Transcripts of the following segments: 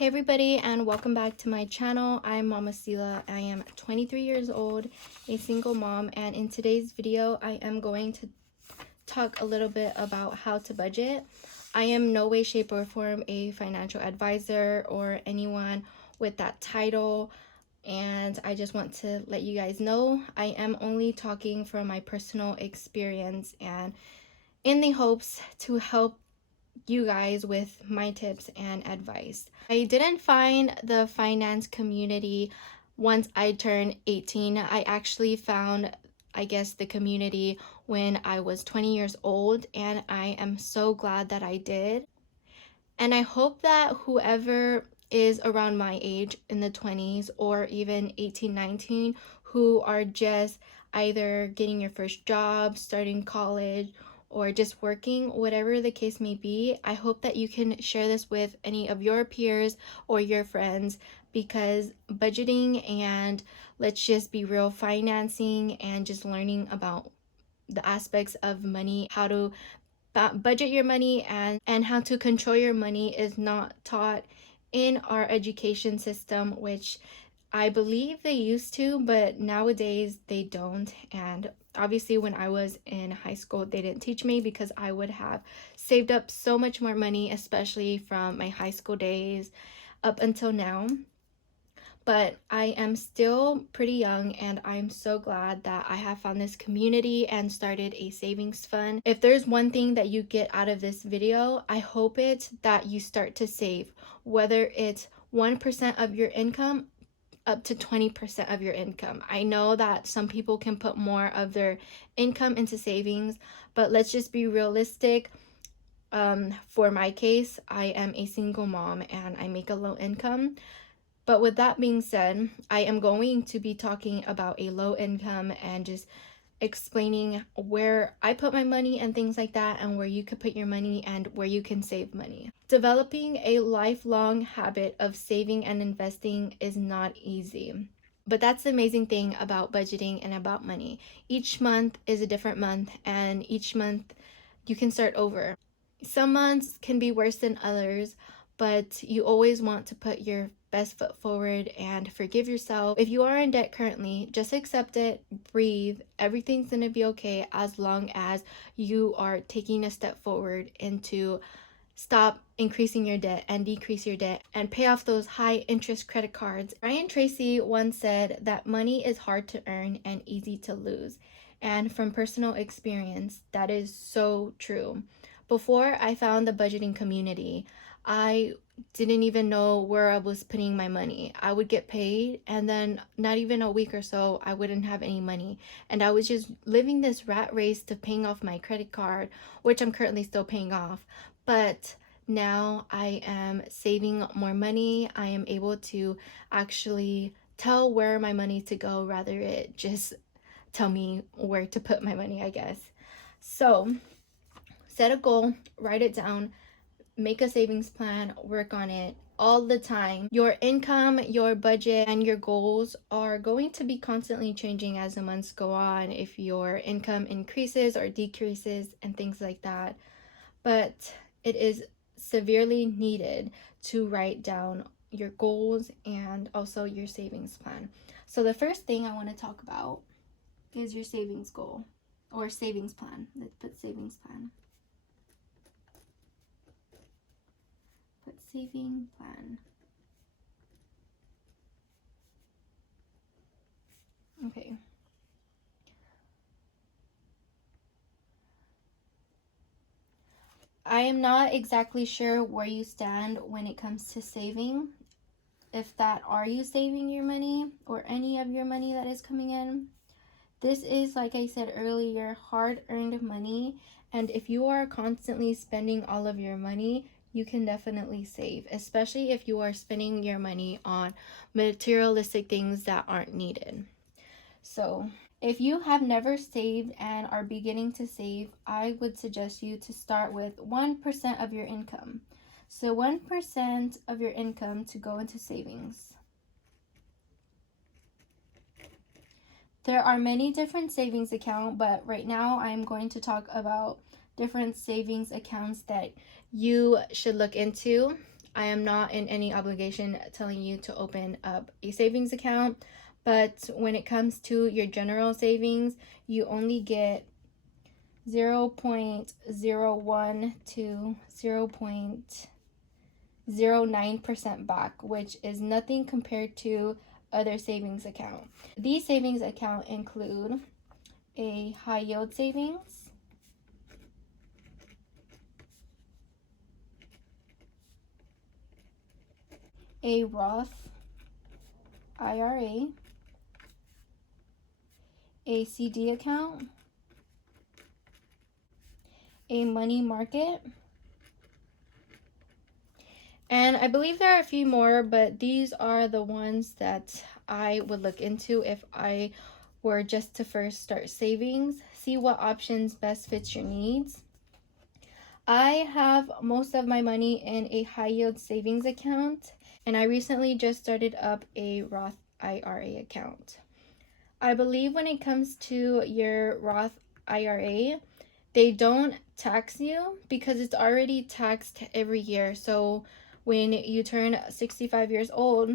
Hey everybody, and welcome back to my channel. I'm Mama Sila. I am 23 years old, a single mom, and in today's video I am going to talk a little bit about how to budget. I am no way, shape, or form a financial advisor or anyone with that title, and I just want to let you guys know I am only talking from my personal experience and in the hopes to help you guys with my tips and advice. I didn't find the finance community once I turned 18. I actually found, I guess, the community when I was 20 years old, and I am so glad that I did. And I hope that whoever is around my age in the 20s or even 18, 19, who are just either getting your first job, starting college, or just working, whatever the case may be, I hope that you can share this with any of your peers or your friends, because budgeting and, let's just be real, financing and just learning about the aspects of money, how to budget your money and how to control your money is not taught in our education system, which I believe they used to, but nowadays they don't. And obviously when I was in high school, they didn't teach me, because I would have saved up so much more money, especially from my high school days up until now. But I am still pretty young, and I'm so glad that I have found this community and started a savings fund. If there's one thing that you get out of this video, I hope it's that you start to save, whether it's 1% of your income up to 20% of your income. I know that some people can put more of their income into savings, but let's just be realistic. For my case, I am a single mom and I make a low income. But with that being said, I am going to be talking about a low income and just explaining where I put my money and things like that, and where you could put your money and where you can save money. Developing a lifelong habit of saving and investing is not easy. But that's the amazing thing about budgeting and about money. Each month is a different month, and each month you can start over. Some months can be worse than others, but you always want to put your best foot forward and forgive yourself. If you are in debt currently, just accept it, breathe. Everything's going to be okay, as long as you are taking a step forward into stop increasing your debt and decrease your debt and pay off those high interest credit cards. Brian Tracy once said that money is hard to earn and easy to lose. And from personal experience, that is so true. Before I found the budgeting community, I didn't even know where I was putting my money. I would get paid, and then not even a week or so, I wouldn't have any money. And I was just living this rat race to paying off my credit card, which I'm currently still paying off. But now I am saving more money. I am able to actually tell where my money to go, rather it just tell me where to put my money, I guess. So set a goal, write it down, make a savings plan, work on it all the time. Your income, your budget, and your goals are going to be constantly changing as the months go on, if your income increases or decreases and things like that. But it is severely needed to write down your goals and also your savings plan. So the first thing I want to talk about is your savings goal or savings plan. Let's put savings plan. Put saving plan. Okay. I am not exactly sure where you stand when it comes to saving. If that, are you saving your money or any of your money that is coming in? This is, like I said earlier, hard-earned money, and if you are constantly spending all of your money, you can definitely save, especially if you are spending your money on materialistic things that aren't needed. So if you have never saved and are beginning to save, I would suggest you to start with 1% of your income. So 1% of your income to go into savings. There are many different savings accounts, but right now I'm going to talk about different savings accounts that you should look into. I am not in any obligation telling you to open up a savings account, but when it comes to your general savings, you only get 0.01 to 0.09% back, which is nothing compared to other savings account. These savings account include a high yield savings, a Roth IRA, a CD account, a money market, and I believe there are a few more, but these are the ones that I would look into if I were just to first start savings. See what options best fits your needs. I have most of my money in a high yield savings account, and I recently just started up a Roth IRA account. I believe when it comes to your Roth IRA, they don't tax you because it's already taxed every year. So when you turn 65 years old,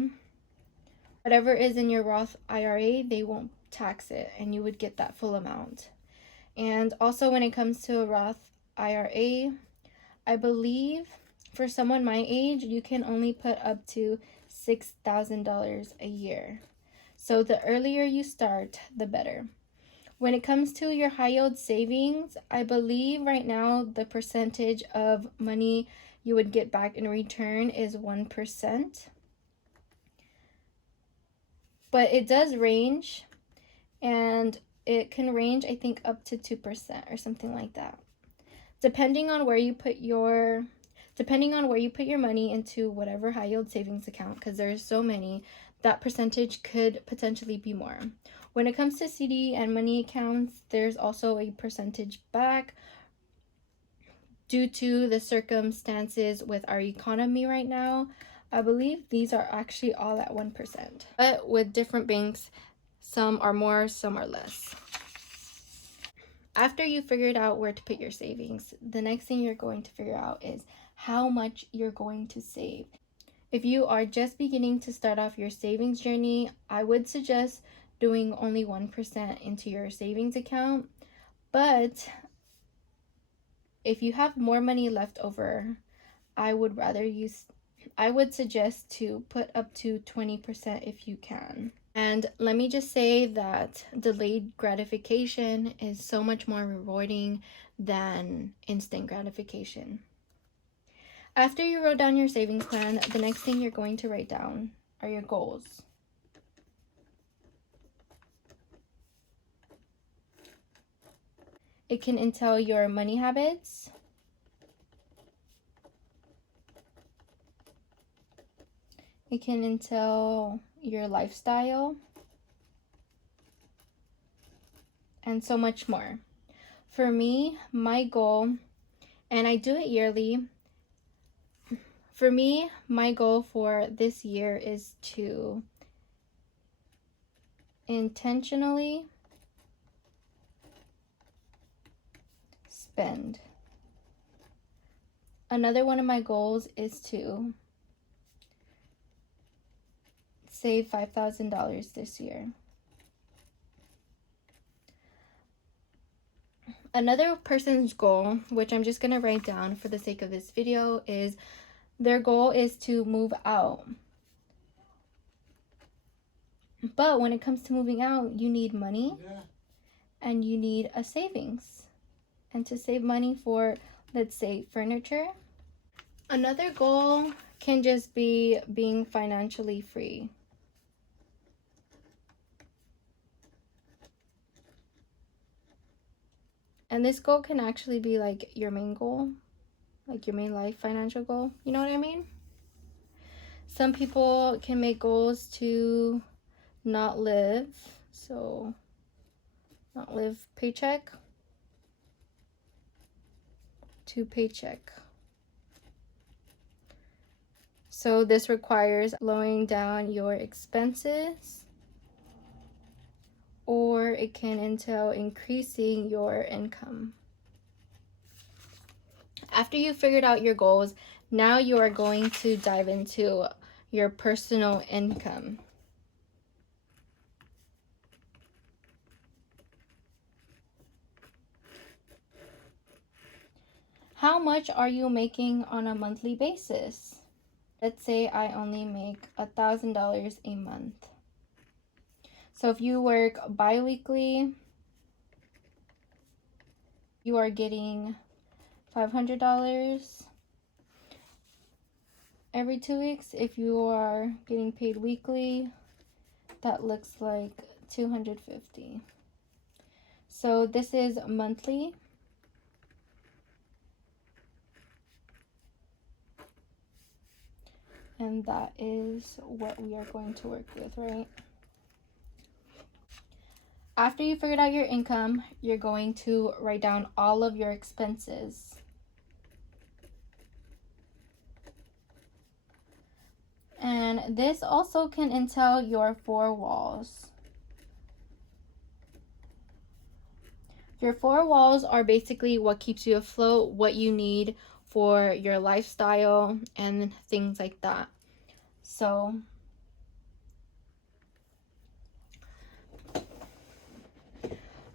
whatever is in your Roth IRA, they won't tax it and you would get that full amount. And also, when it comes to a Roth IRA, I believe for someone my age, you can only put up to $6,000 a year. So the earlier you start, the better. When it comes to your high yield savings, I believe right now the percentage of money you would get back in return is 1%. But it does range, and it can range, I think, up to 2% or something like that. Depending on where you put your money into whatever high yield savings account, because there's so many, that percentage could potentially be more. When it comes to CD and money accounts, there's also a percentage back due to the circumstances with our economy right now. I believe these are actually all at 1%. But with different banks, some are more, some are less. After you figured out where to put your savings, the next thing you're going to figure out is how much you're going to save. If you are just beginning to start off your savings journey, I would suggest doing only 1% into your savings account. But if you have more money left over, I would suggest to put up to 20% if you can. And let me just say that delayed gratification is so much more rewarding than instant gratification. After you wrote down your savings plan, the next thing you're going to write down are your goals. It can entail your money habits, it can entail your lifestyle, and so much more. For me, my goal, and I do it yearly, for me, my goal for this year is to intentionally spend. Another one of my goals is to save $5,000 this year. Another person's goal, which I'm just going to write down for the sake of this video, is their goal is to move out. But when it comes to moving out, you need money and you need a savings. And to save money for, let's say, furniture. Another goal can just be being financially free. And this goal can actually be like your main goal, like your main life financial goal. You know what I mean? Some people can make goals to not live, so not live paycheck to paycheck. So this requires slowing down your expenses, or it can entail increasing your income. After you figured out your goals, Now you are going to dive into your personal income. How much are you making on a monthly basis? Let's say I only make $1,000 a month. So if you work bi-weekly, you are getting $500 every 2 weeks. If you are getting paid weekly, that looks like $250. So this is monthly. And that is what we are going to work with, right? After you figured out your income, you're going to write down all of your expenses. And this also can entail your 4 walls. Your 4 walls are basically what keeps you afloat, what you need for your lifestyle and things like that. So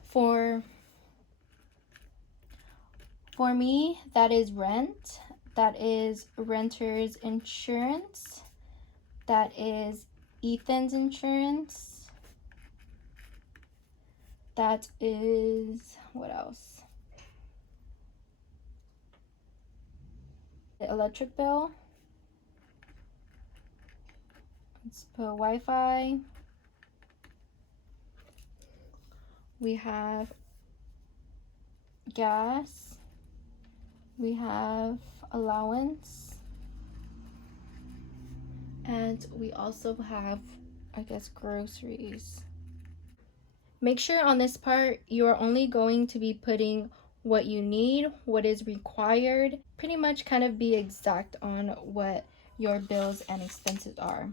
for me, that is rent, that is renter's insurance, that is Ethan's insurance, that is, what else? The electric bill. Let's put Wi-Fi. We have gas. We have allowance. And we also have, I guess, groceries. Make sure on this part you are only going to be putting what you need, what is required. Pretty much kind of be exact on what your bills and expenses are.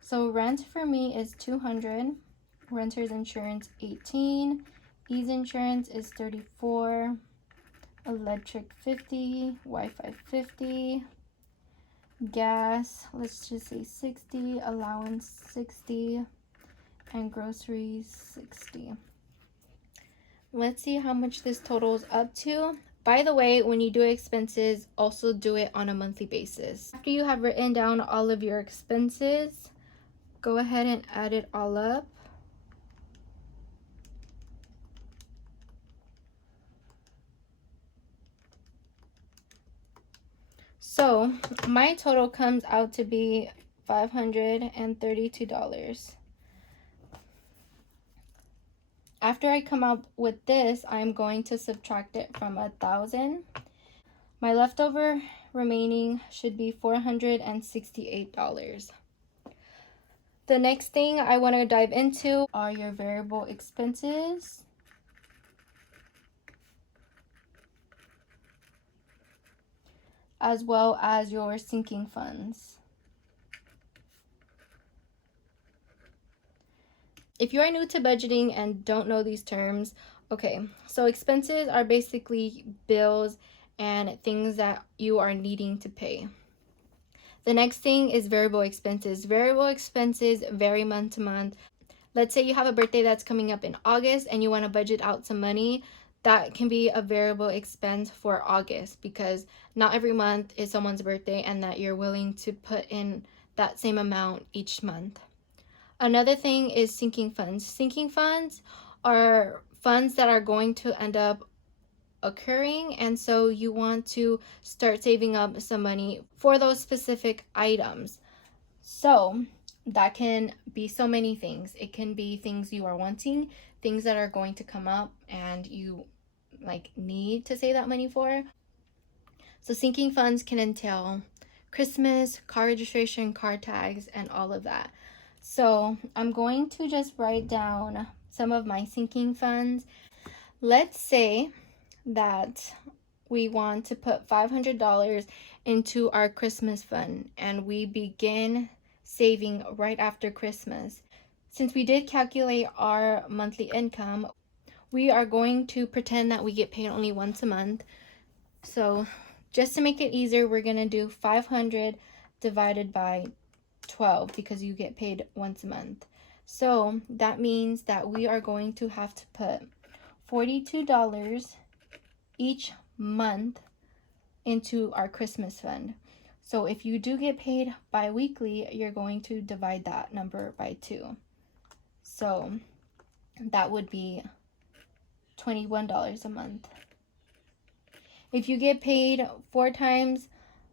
So rent for me is $200, renter's insurance $18, E's insurance is $34, electric $50, Wi-Fi $50, gas, let's just say $60, allowance $60, and groceries $60. Let's see how much this totals up to. By the way, when you do expenses, also do it on a monthly basis. After you have written down all of your expenses, go ahead and add it all up. So my total comes out to be $532. After I come up with this, I'm going to subtract it from 1,000. My leftover remaining should be $468. The next thing I want to dive into are your variable expenses. As well as your sinking funds. If you are new to budgeting and don't know these terms, okay, so expenses are basically bills and things that you are needing to pay. The next thing is variable expenses. Variable expenses vary month to month. Let's say you have a birthday that's coming up in August and you want to budget out some money. That can be a variable expense for August because not every month is someone's birthday and that you're willing to put in that same amount each month. Another thing is sinking funds. Sinking funds are funds that are going to end up occurring, and so you want to start saving up some money for those specific items. So that can be so many things. It can be things you are wanting, things that are going to come up and you need to save that money for. So sinking funds can entail Christmas, car registration, car tags, and all of that. So I'm going to just write down some of my sinking funds. Let's say that we want to put $500 into our Christmas fund and we begin saving right after Christmas. Since we did calculate our monthly income, we are going to pretend that we get paid only once a month. So just to make it easier, we're going to do 500 divided by 12 because you get paid once a month. So that means that we are going to have to put $42 each month into our Christmas fund. So if you do get paid bi-weekly, you're going to divide that number by 2. So that would be $21 a month. If you get paid 4 times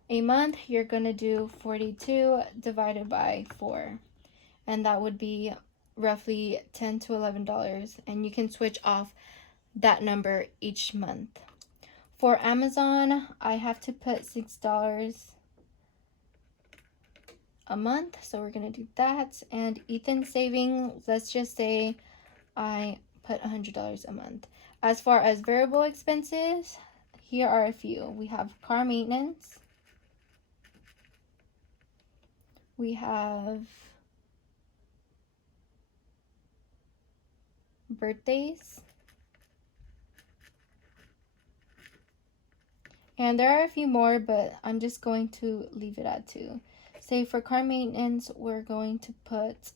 a month, you're going to do 42 divided by 4. And that would be roughly $10 to $11. And you can switch off that number each month. For Amazon, I have to put $6 a month. So we're going to do that. And Ethan's savings, let's just say I put $100 a month. As far as variable expenses, here are a few. We have car maintenance. We have birthdays. And there are a few more, but I'm just going to leave it at 2. Say for car maintenance, we're going to put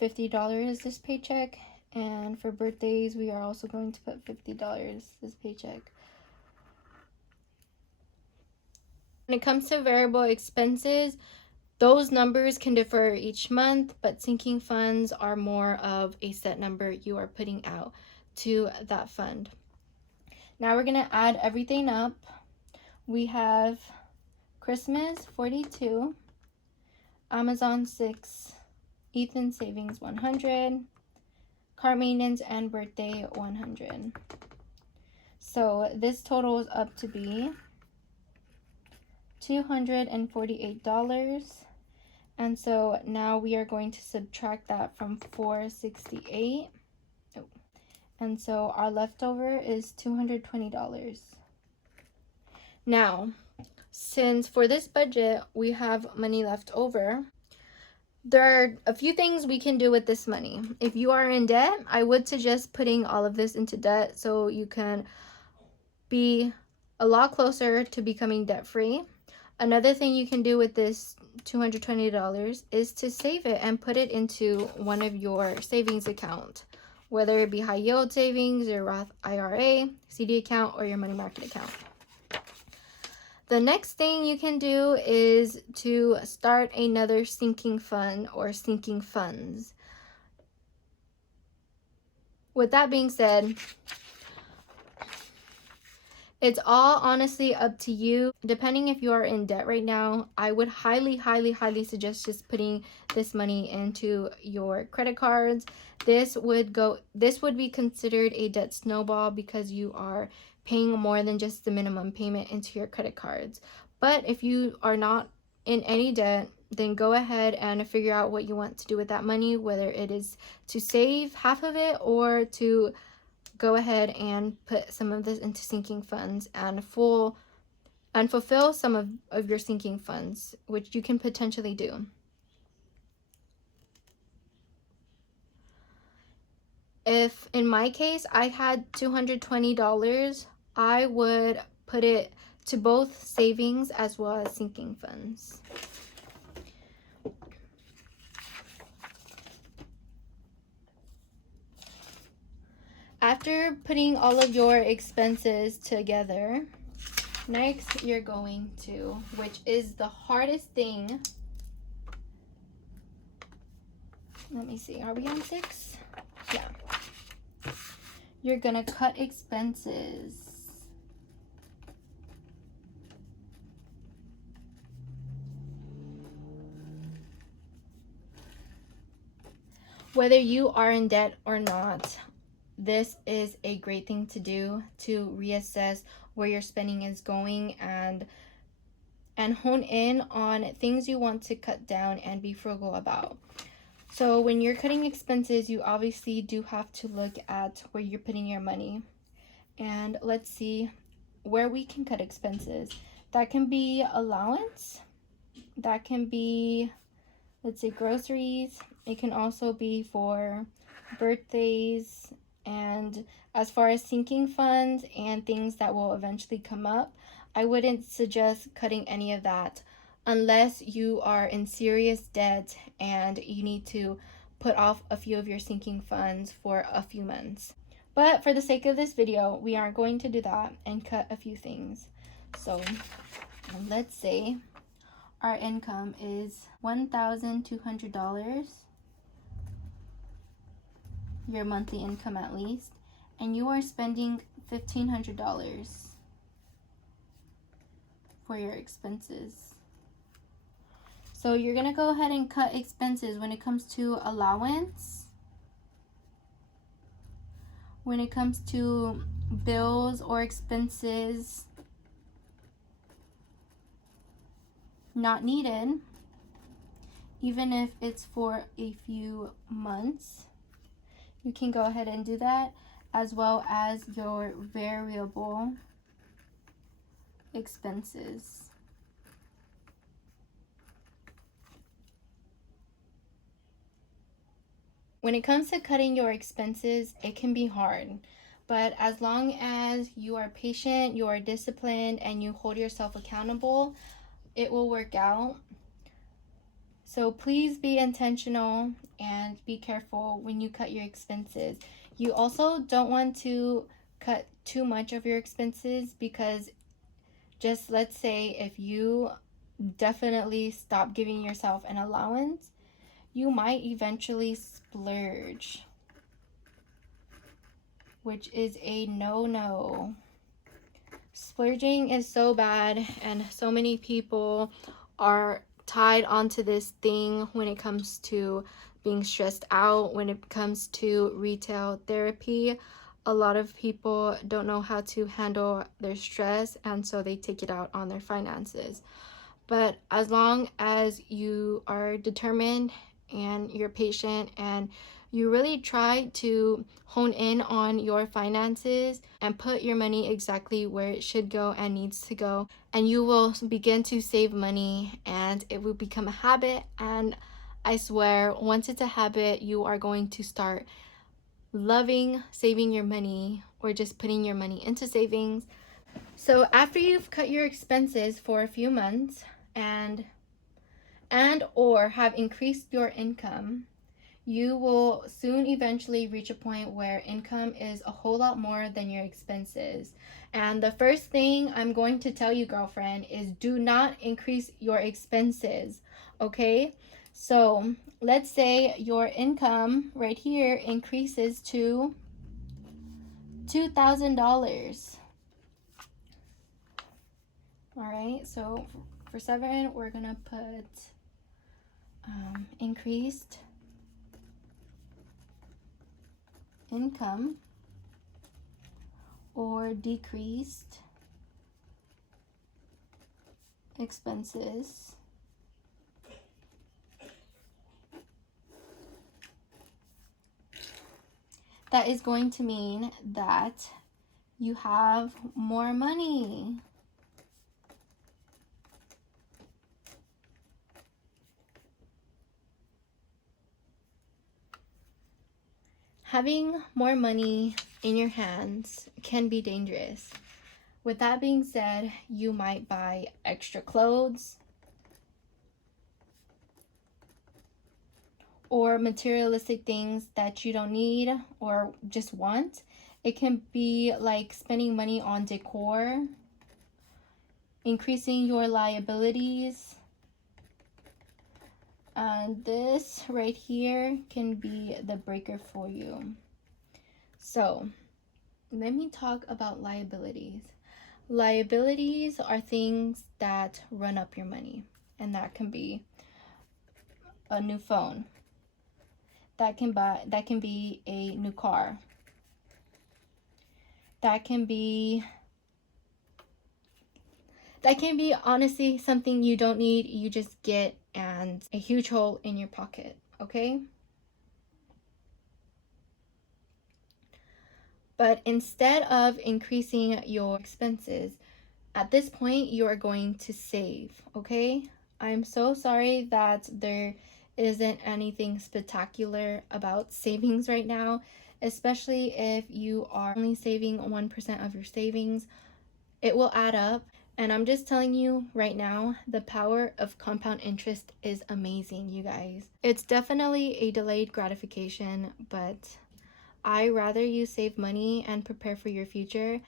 $50 this paycheck. And for birthdays, we are also going to put $50 this paycheck. When it comes to variable expenses, those numbers can differ each month, but sinking funds are more of a set number you are putting out to that fund. Now we're going to add everything up. We have Christmas, 42, Amazon, 6, Ethan savings, 100, car maintenance and birthday, 100. So this totals up to be $248. And so now we are going to subtract that from 468. And so our leftover is $220. Now, since for this budget we have money left over, there are a few things we can do with this money. If you are in debt, I would suggest putting all of this into debt so you can be a lot closer to becoming debt-free. Another thing you can do with this $220 is to save it and put it into one of your savings accounts, whether it be high yield savings, your Roth IRA, CD account, or your money market account. The next thing you can do is to start another sinking fund or sinking funds. With that being said, it's all honestly up to you. Depending if you are in debt right now, I would highly suggest just putting this money into your credit cards. This would be considered a debt snowball because you are paying more than just the minimum payment into your credit cards. But if you are not in any debt, then go ahead and figure out what you want to do with that money, whether it is to save half of it or to go ahead and put some of this into sinking funds and fulfill some of your sinking funds, which you can potentially do. If in my case I had $220, I would put it to both savings as well as sinking funds. After putting all of your expenses together, next you're going to, which is the hardest thing. Let me see, are we on 6? Yeah. You're gonna cut expenses. Whether you are in debt or not, this is a great thing to do to reassess where your spending is going and hone in on things you want to cut down and be frugal about. So when you're cutting expenses, you obviously do have to look at where you're putting your money. And let's see where we can cut expenses. That can be allowance. That can be, let's say, groceries. It can also be for birthdays. And as far as sinking funds and things that will eventually come up, I wouldn't suggest cutting any of that unless you are in serious debt and you need to put off a few of your sinking funds for a few months. But for the sake of this video, we aren't going to do that and cut a few things. So let's say our income is $1,200, your monthly income at least, and you are spending $1,500 for your expenses. So you're gonna go ahead and cut expenses when it comes to allowance, when it comes to bills or expenses not needed, even if it's for a few months. You can go ahead and do that, as well as your variable expenses. When it comes to cutting your expenses, it can be hard. But as long as you are patient, you are disciplined, and you hold yourself accountable, it will work out. So please be intentional and be careful when you cut your expenses. You also don't want to cut too much of your expenses, because just let's say if you definitely stop giving yourself an allowance, you might eventually splurge, which is a no-no. Splurging is so bad, and so many people are tied onto this thing when it comes to being stressed out, when it comes to retail therapy. A lot of people don't know how to handle their stress, and so they take it out on their finances. But as long as you are determined and you're patient and you really try to hone in on your finances and put your money exactly where it should go and needs to go, and you will begin to save money and it will become a habit. And I swear, once it's a habit, you are going to start loving saving your money, or just putting your money into savings. So after you've cut your expenses for a few months and or have increased your income, you will soon eventually reach a point where income is a whole lot more than your expenses. And the first thing I'm going to tell you, girlfriend, is do not increase your expenses, okay? So let's say your income right here increases to $2,000. All right, so for 7, we're gonna put increased income or decreased expenses. That is going to mean that you have more money. Having more money in your hands can be dangerous. With that being said, you might buy extra clothes or materialistic things that you don't need or just want. It can be like spending money on decor, increasing your liabilities. And this right here can be the breaker for you. So let me talk about liabilities. Liabilities are things that run up your money, and that can be a new phone. That can be a new car. That can be honestly something you don't need, you just get, and a huge hole in your pocket, okay? But instead of increasing your expenses, at this point you are going to save, okay? I'm so sorry that there isn't anything spectacular about savings right now, especially if you are only saving 1% of your savings. It will add up. And I'm just telling you right now, the power of compound interest is amazing, you guys. It's definitely a delayed gratification, but I rather you save money and prepare for your future.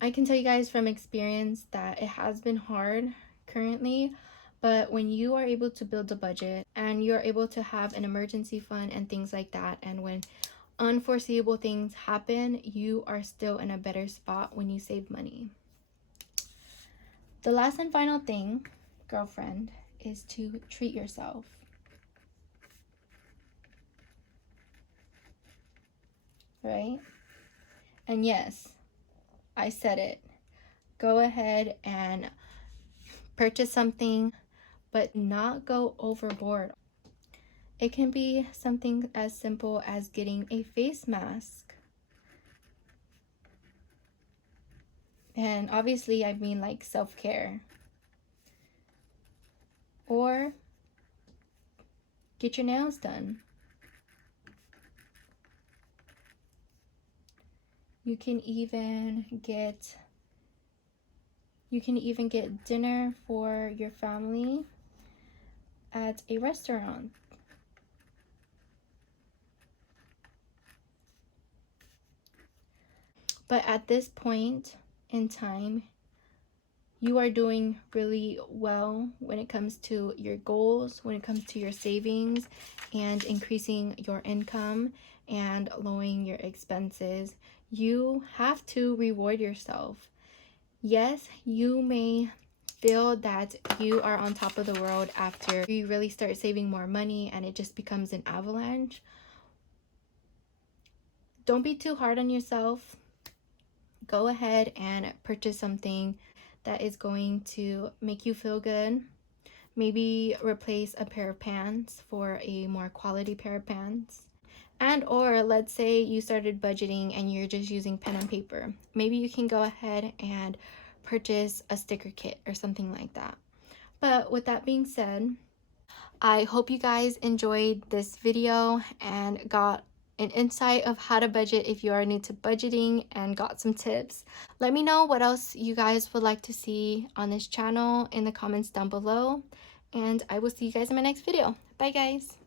I can tell you guys from experience that it has been hard currently, but when you are able to build a budget and you're able to have an emergency fund and things like that, and when unforeseeable things happen, you are still in a better spot when you save money. The last and final thing, girlfriend, is to treat yourself. Right? And yes, I said it. Go ahead and purchase something, but not go overboard. It can be something as simple as getting a face mask. And obviously, I mean like self-care. Or get your nails done. You can even get dinner for your family at a restaurant. But at this point in time, you are doing really well when it comes to your goals, when it comes to your savings and increasing your income and lowering your expenses. You have to reward yourself. Yes, you may feel that you are on top of the world after you really start saving more money and it just becomes an avalanche. Don't be too hard on yourself. Go ahead and purchase something that is going to make you feel good. Maybe replace a pair of pants for a more quality pair of pants. And or let's say you started budgeting and you're just using pen and paper. Maybe you can go ahead and purchase a sticker kit or something like that. But with that being said, I hope you guys enjoyed this video and got an insight of how to budget if you are new to budgeting and got some tips. Let me know what else you guys would like to see on this channel in the comments down below, and I will see you guys in my next video. Bye guys.